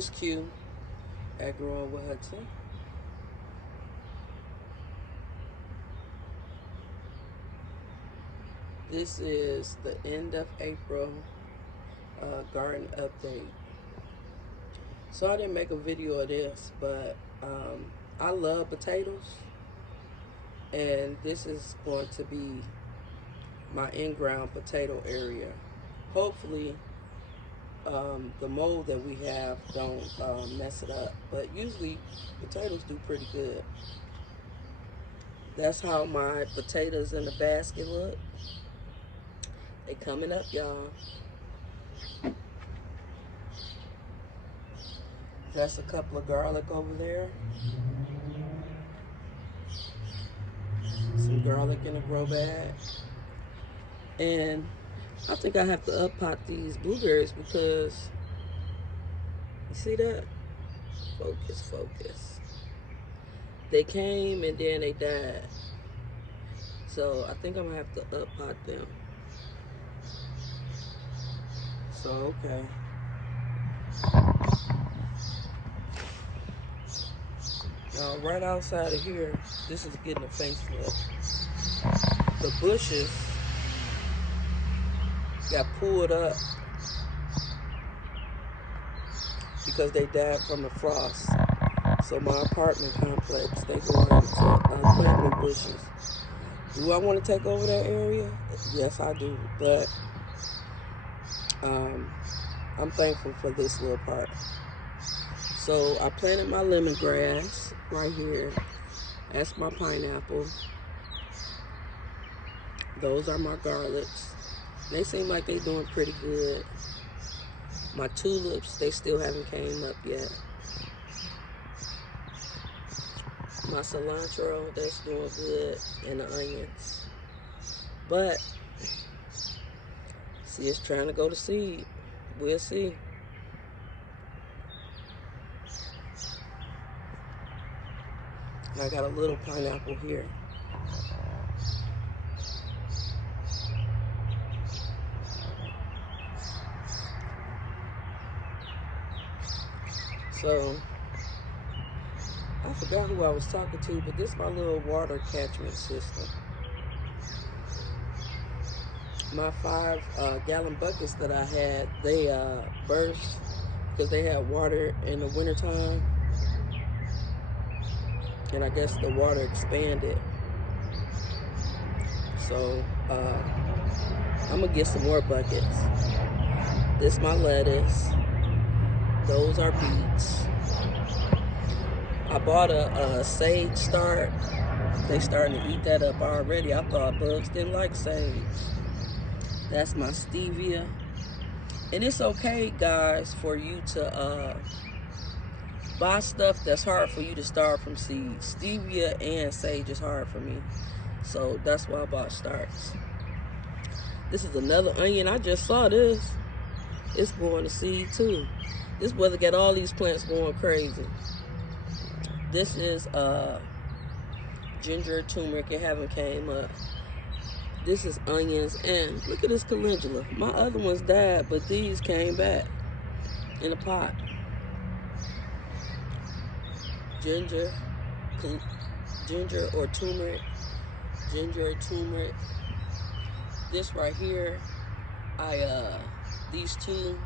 is Q at Growing with Hudson. This is the end of April garden update. So I didn't make a video of this, but I love potatoes, and this is going to be my in-ground potato area. Hopefully, the mold that we have don't mess it up, but usually potatoes do pretty good. That's how my potatoes in the basket look. They coming up, y'all. That's a couple of garlic over there. Some garlic in a grow bag. And I think I have to up pot these blueberries because, you see that? Focus, focus. They came and then they died. So I think I'm gonna have to up pot them. So, okay. Now, right outside of here, this is getting a facelift. The bushes got pulled up because they died from the frost. So my apartment complex, they going to plant new bushes. Do I want to take over that area? Yes, I do. But I'm thankful for this little part. So I planted my lemongrass right here. That's my pineapple. Those are my garlics. They seem like they're doing pretty good. My tulips, they still haven't came up yet. My cilantro, that's doing good, and the onions. But, see, it's trying to go to seed. We'll see. I got a little pineapple here. So, I forgot who I was talking to, but this is my little water catchment system. My 5-gallon buckets that I had, they burst because they had water in the wintertime. And I guess the water expanded. So, I'm going to get some more buckets. This is my lettuce. Those are beets. I bought a sage start. They starting to eat that up already. I thought bugs didn't like sage. That's my stevia. And it's okay, guys, for you to buy stuff that's hard for you to start from seeds. Stevia and sage is hard for me. So that's why I bought starts. This is another onion. I just saw this. It's going to seed too. This weather got all these plants going crazy. This is ginger, turmeric. It haven't came up. This is onions, and look at this calendula. My other ones died, but these came back in a pot. Ginger or turmeric. Ginger or turmeric. This right here, these two,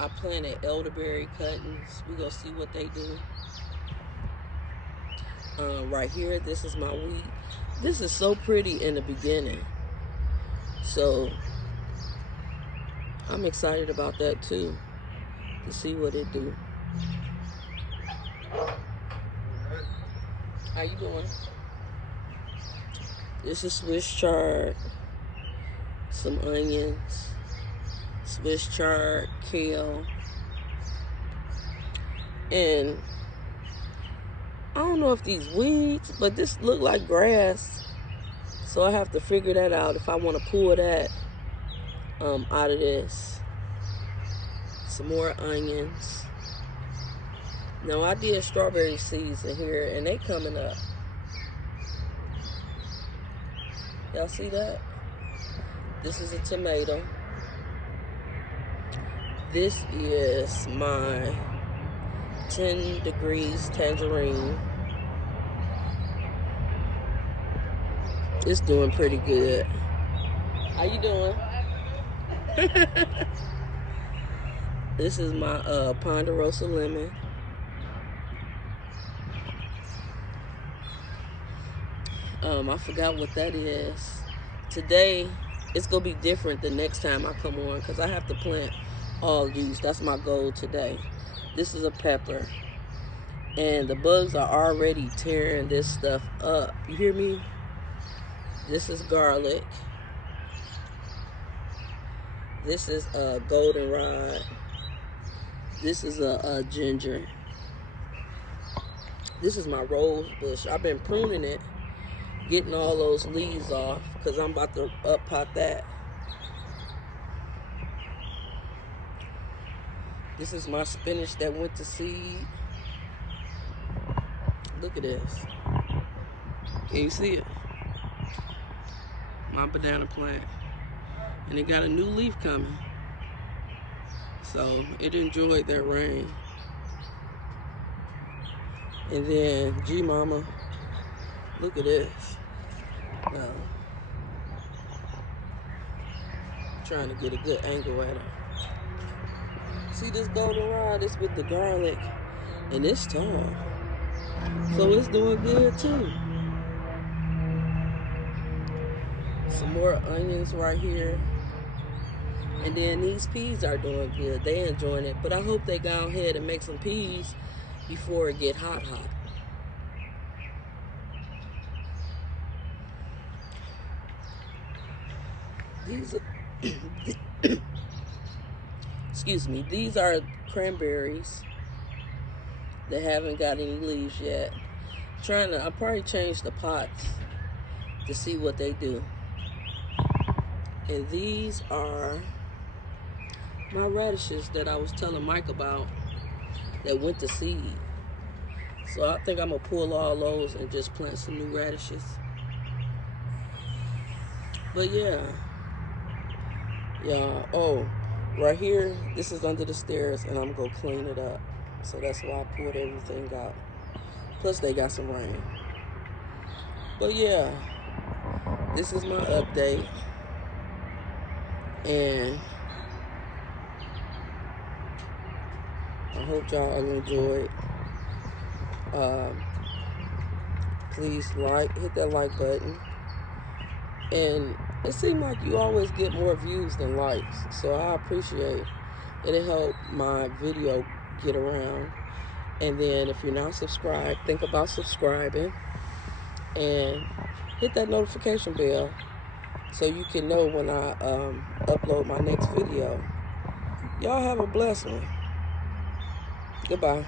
I planted elderberry cuttings. We gonna see what they do. Right here, this is my wheat. This is so pretty in the beginning. So I'm excited about that too, to see what it do. How you doing? This is Swiss chard, some onions, Swiss chard, kale, and I don't know if these weeds, but this look like grass. So I have to figure that out if I want to pull that out of this. Some more onions. Now I did strawberry seeds in here and they coming up. Y'all see that? This is a tomato. This is my 10 degrees tangerine. It's doing pretty good. How you doing? This is my Ponderosa lemon. I forgot what that is. Today, it's going to be different the next time I come on because I have to plant all these. That's my goal today. This is a pepper. And the bugs are already tearing this stuff up. You hear me? This is garlic. This is a goldenrod. This is a ginger. This is my rose bush. I've been pruning it, getting all those leaves off because I'm about to up pot that. This is my spinach that went to seed. Look at this. Can you see it? My banana plant. And it got a new leaf coming. So it enjoyed that rain. And then G Mama, look at this. Now, trying to get a good angle at her. See this goldenrod? It's with the garlic, and it's tall, so it's doing good too. Some more onions right here, and then these peas are doing good. They enjoying it, but I hope they go ahead and make some peas before it get hot. These are excuse me, these are cranberries that haven't got any leaves yet. I'll probably change the pots to see what they do. And these are my radishes that I was telling Mike about that went to seed. So I think I'm gonna pull all those and just plant some new radishes. But yeah. Oh, right here, this is under the stairs, and I'm gonna clean it up. So that's why I pulled everything out. Plus they got some rain. But yeah, this is my update. And I hope y'all enjoyed. Please hit that like button. And it seems like you always get more views than likes, so I appreciate it. It'll help my video get around. And then if you're not subscribed, think about subscribing and hit that notification bell so you can know when I upload my next video. Y'all have a blessed one. Goodbye.